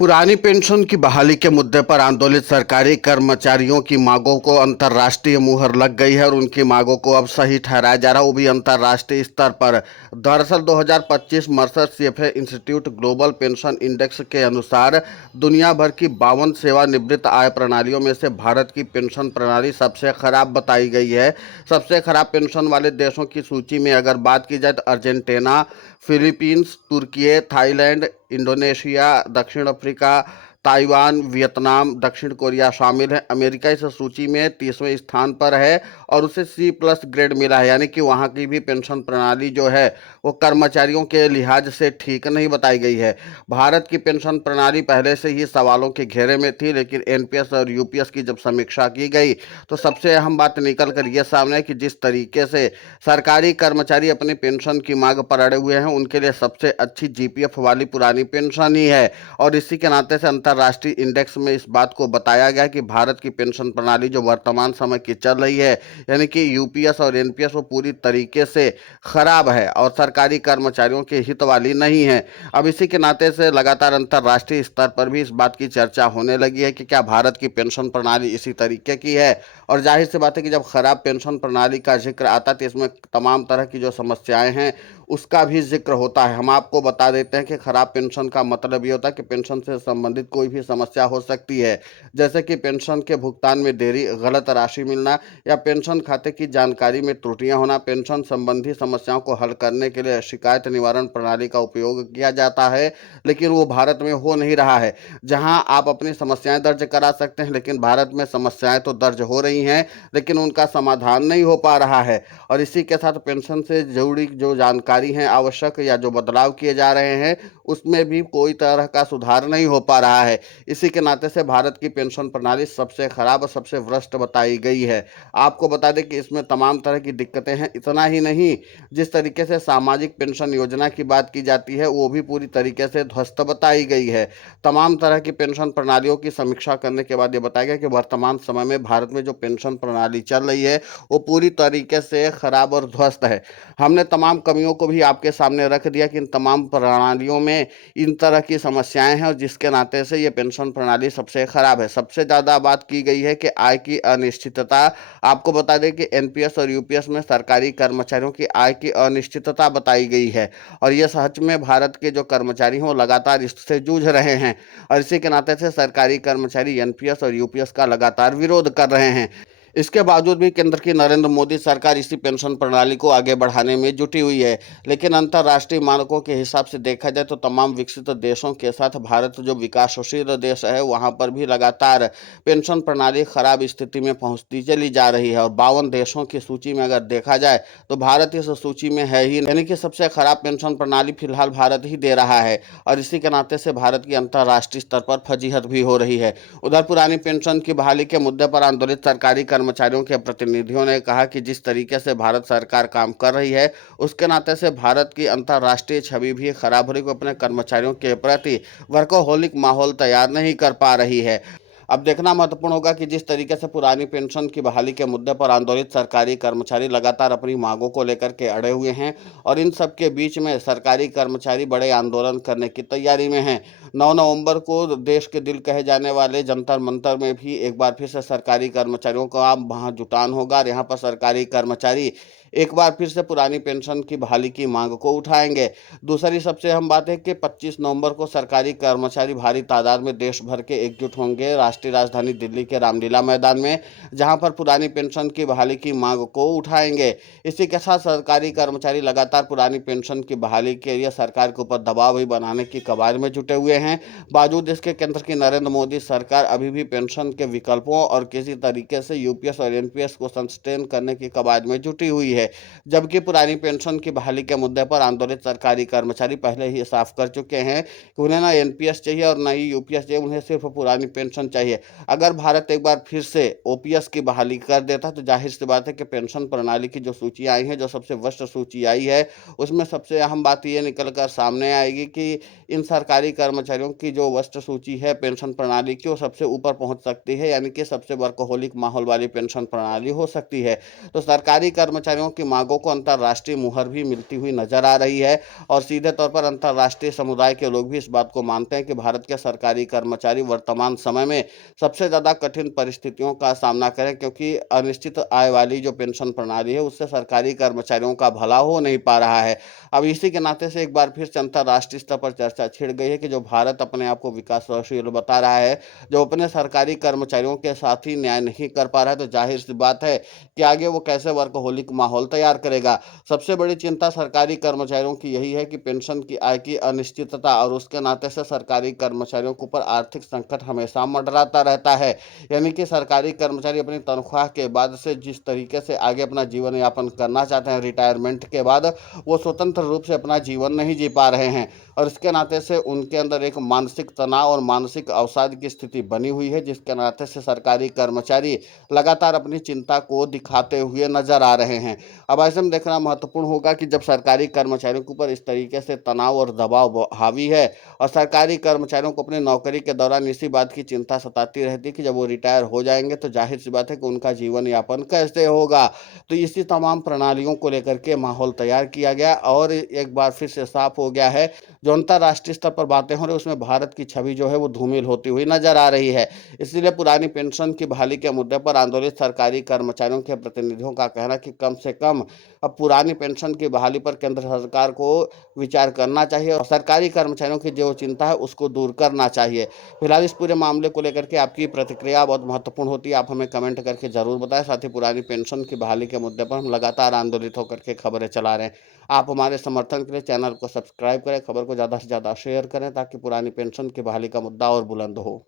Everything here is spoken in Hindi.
पुरानी पेंशन की बहाली के मुद्दे पर आंदोलित सरकारी कर्मचारियों की मांगों को अंतर्राष्ट्रीय मुहर लग गई है और उनकी मांगों को अब सही ठहराया जा रहा है, वो भी अंतर्राष्ट्रीय स्तर पर। दरअसल 2025 Mercer CFA institute global pension index के अनुसार दुनिया भर की 52 सेवानिवृत्त आय प्रणालियों में से भारत की पेंशन प्रणाली सबसे खराब बताई गई है। सबसे खराब पेंशन वाले देशों की सूची में अगर बात की जाए तो अर्जेंटीना, फिलीपींस, तुर्की, थाईलैंड, इंडोनेशिया, दक्षिण अफ्रीका, ताइवान, वियतनाम, दक्षिण कोरिया शामिल है। अमेरिका इस सूची में 30वें स्थान पर है और उसे सी प्लस ग्रेड मिला है, यानी कि वहाँ की भी पेंशन प्रणाली जो है वो कर्मचारियों के लिहाज से ठीक नहीं बताई गई है। भारत की पेंशन प्रणाली पहले से ही सवालों के घेरे में थी, लेकिन एनपीएस और यूपीएस की जब समीक्षा की गई तो सबसे अहम बात निकल कर ये सामने है कि जिस तरीके से सरकारी कर्मचारी अपनी पेंशन की मांग पर अड़े हुए हैं, उनके लिए सबसे अच्छी जीपीएफ वाली पुरानी पेंशन ही है। और इसी के नाते से अंतर्राष्ट्रीय इंडेक्स में इस बात को बताया गया कि भारत की पेंशन प्रणाली जो वर्तमान समय की चल रही है, यानी कि यूपीएस और एनपीएस, वो पूरी तरीके से खराब है और सरकारी कर्मचारियों के हित वाली नहीं है। अब इसी के नाते से लगातार अंतर्राष्ट्रीय स्तर पर भी इस बात की चर्चा होने लगी है कि क्या भारत की पेंशन प्रणाली इसी तरीके की है। और जाहिर सी बात है कि जब खराब पेंशन प्रणाली का जिक्र आता है तो इसमें तमाम तरह की जो समस्याएं हैं उसका भी जिक्र होता है। हम आपको बता देते हैं कि खराब पेंशन का मतलब ये होता है कि पेंशन से संबंधित कोई भी समस्या हो सकती है, जैसे कि पेंशन के भुगतान में देरी, गलत राशि मिलना या पेंशन खाते की जानकारी में त्रुटियां होना। पेंशन संबंधी समस्याओं को हल करने के लिए शिकायत निवारण प्रणाली का उपयोग किया जाता है, लेकिन वो भारत में हो नहीं रहा है। जहां आप अपनी समस्याएं दर्ज करा सकते हैं, लेकिन भारत में समस्याएं तो दर्ज हो रही हैं लेकिन उनका समाधान नहीं हो पा रहा है। और इसी के साथ पेंशन से जुड़ी जो जानकारी है आवश्यक या जो बदलाव किए जा रहे हैं उसमें भी कोई तरह का सुधार नहीं हो पा रहा है। इसी के नाते से भारत की पेंशन प्रणाली सबसे खराब और सबसे भ्रष्ट बताई गई है। आपको बता दें कि इसमें तमाम तरह की दिक्कतें हैं। इतना ही नहीं, जिस तरीके से सामाजिक पेंशन योजना की बात की जाती है वो भी पूरी तरीके से ध्वस्त बताई गई है। तमाम तरह की पेंशन प्रणालियों की समीक्षा करने के बाद ये बताया गया कि वर्तमान समय में भारत में जो पेंशन प्रणाली चल रही है वो पूरी तरीके से खराब और ध्वस्त है। हमने तमाम कमियों को भी आपके सामने रख दिया कि इन तमाम प्रणालियों में इन तरह की समस्याएं हैं और जिसके नाते से ये पेंशन प्रणाली सबसे खराब है। सबसे ज़्यादा बात की गई है कि आय की अनिश्चितता। आपको बता दें कि एनपीएस और यूपीएस में सरकारी कर्मचारियों की आय की अनिश्चितता बताई गई है और ये सच में भारत के जो कर्मचारी हैं वो लगातार इससे जूझ रहे हैं। और इसी के नाते से सरकारी कर्मचारी एनपीएस और यूपीएस का लगातार विरोध कर रहे हैं। इसके बावजूद भी केंद्र की नरेंद्र मोदी सरकार इसी पेंशन प्रणाली को आगे बढ़ाने में जुटी हुई है। लेकिन अंतर्राष्ट्रीय मानकों के हिसाब से देखा जाए तो तमाम विकसित देशों के साथ भारत जो विकासशील देश है वहां पर भी लगातार पेंशन प्रणाली खराब स्थिति में पहुंचती चली जा रही है। और 52 देशों की सूची में अगर देखा जाए तो भारत इस सूची में है ही, यानी कि सबसे खराब पेंशन प्रणाली फिलहाल भारत ही दे रहा है। और इसी के नाते से भारत की अंतर्राष्ट्रीय स्तर पर फजीहत भी हो रही है। उधर पुरानी पेंशन की बहाली के मुद्दे पर आंदोलित सरकारी कर्मचारियों के प्रतिनिधियों ने कहा कि जिस तरीके से भारत सरकार काम कर रही है उसके नाते से भारत की अंतर्राष्ट्रीय छवि भी खराब हो रही है। अपने कर्मचारियों के प्रति वर्कोहोलिक माहौल तैयार नहीं कर पा रही है। अब देखना महत्वपूर्ण होगा कि जिस तरीके से पुरानी पेंशन की बहाली के मुद्दे पर आंदोलित सरकारी कर्मचारी लगातार अपनी मांगों को लेकर के अड़े हुए हैं और इन सब के बीच में सरकारी कर्मचारी बड़े आंदोलन करने की तैयारी में हैं। 9 नवंबर को देश के दिल कहे जाने वाले जंतर मंतर में भी एक बार फिर से सरकारी कर्मचारियों का वहां जुटान होगा और यहाँ पर सरकारी कर्मचारी एक बार फिर से पुरानी पेंशन की बहाली की मांग को उठाएंगे। दूसरी सबसे अहम बात है कि 25 नवंबर को सरकारी कर्मचारी भारी तादाद में देश भर के एकजुट होंगे राष्ट्रीय राजधानी दिल्ली के रामलीला मैदान में, जहां पर पुरानी पेंशन की बहाली की मांग को उठाएंगे। इसी के साथ सरकारी कर्मचारी लगातार पुरानी पेंशन की बहाली के लिए सरकार के ऊपर दबाव भी बनाने की कवायद में जुटे हुए हैं। बावजूद इसके केंद्र की नरेंद्र मोदी सरकार अभी भी पेंशन के विकल्पों और किसी तरीके से यूपीएस और एनपीएस को सस्टेन करने की कवायद में जुटी हुई है। जबकि पुरानी पेंशन की बहाली के मुद्दे पर आंदोलित सरकारी कर्मचारी पहले ही साफ कर चुके हैं कि उन्हें ना एनपीएस चाहिए और ना ही यूपीएस चाहिए, उन्हें सिर्फ पुरानी पेंशन चाहिए। अगर भारत एक बार फिर से ओपीएस की बहाली कर देता तो जाहिर सी बात है कि पेंशन प्रणाली की जो सूची आई है, जो सबसे वर्स्ट सूची आई है, उसमें सबसे अहम बात यह निकल कर सामने आएगी कि इन सरकारी कर्मचारियों की जो वर्स्ट सूची है पेंशन प्रणाली की, वो सबसे ऊपर पहुंच सकती है, यानी कि सबसे वर्कोहोलिक माहौल वाली पेंशन प्रणाली हो सकती है। तो सरकारी कर्मचारियों की मांगों को अंतर्राष्ट्रीय मुहर भी मिलती हुई नजर आ रही है और सीधे तौर पर अंतर्राष्ट्रीय समुदाय के लोग भी इस बात को मानते हैं कि भारत के सरकारी कर्मचारी वर्तमान समय में सबसे ज़्यादा कठिन परिस्थितियों का सामना करें, क्योंकि अनिश्चित आय वाली जो पेंशन प्रणाली है उससे सरकारी कर्मचारियों का भला हो नहीं पा रहा है। अब इसी के नाते से एक बार फिर से अंतर्राष्ट्रीय स्तर पर चर्चा छिड़ गई है कि जो भारत अपने आप को विकासशील बता रहा है, जो अपने सरकारी कर्मचारियों के साथ ही न्याय नहीं कर पा रहा है, तो जाहिर सी बात है कि आगे वो कैसे वर्कहोलिक माहौल तैयार करेगा। सबसे बड़ी चिंता सरकारी कर्मचारियों की यही है कि पेंशन की आय की अनिश्चितता और उसके नाते से सरकारी कर्मचारियों के ऊपर आर्थिक संकट हमेशा मंडराता रहता है। यानी कि सरकारी कर्मचारी अपनी तनख्वाह के बाद से जिस तरीके से आगे अपना जीवन यापन करना चाहते हैं रिटायरमेंट के बाद, वो स्वतंत्र रूप से अपना जीवन नहीं जी पा रहे हैं और इसके नाते से उनके अंदर एक मानसिक तनाव और मानसिक अवसाद की स्थिति बनी हुई है, जिसके नाते से सरकारी कर्मचारी लगातार अपनी चिंता को दिखाते हुए नजर आ रहे हैं। अब ऐसे में देखना महत्वपूर्ण होगा कि जब सरकारी कर्मचारियों के ऊपर इस तरीके से तनाव और दबाव हावी है और सरकारी कर्मचारियों को अपनी नौकरी के दौरान इसी बात की चिंता सताती रहती है कि जब वो रिटायर हो जाएंगे तो जाहिर सी बात है कि उनका जीवन यापन कैसे होगा। तो इसी तमाम प्रणालियों को लेकर के माहौल तैयार किया गया और एक बार फिर से साफ हो गया है, जो अंतर्राष्ट्रीय स्तर पर बातें हो रही उसमें भारत की छवि जो है वो धूमिल होती हुई नजर आ रही है। इसलिए पुरानी पेंशन की बहाली के मुद्दे पर आंदोलित सरकारी कर्मचारियों के प्रतिनिधियों का कहना कि कम से कम अब पुरानी पेंशन की बहाली पर केंद्र सरकार को विचार करना चाहिए और सरकारी कर्मचारियों की जो चिंता है उसको दूर करना चाहिए। फिलहाल इस पूरे मामले को लेकर के आपकी प्रतिक्रिया बहुत महत्वपूर्ण होती है, आप हमें कमेंट करके जरूर बताएं। साथ ही पुरानी पेंशन की बहाली के मुद्दे पर हम लगातार आंदोलित होकर के खबरें चला रहे हैं। आप हमारे समर्थन के लिए चैनल को सब्सक्राइब करें, खबर को ज़्यादा से ज़्यादा शेयर करें ताकि पुरानी पेंशन की बहाली का मुद्दा और बुलंद हो।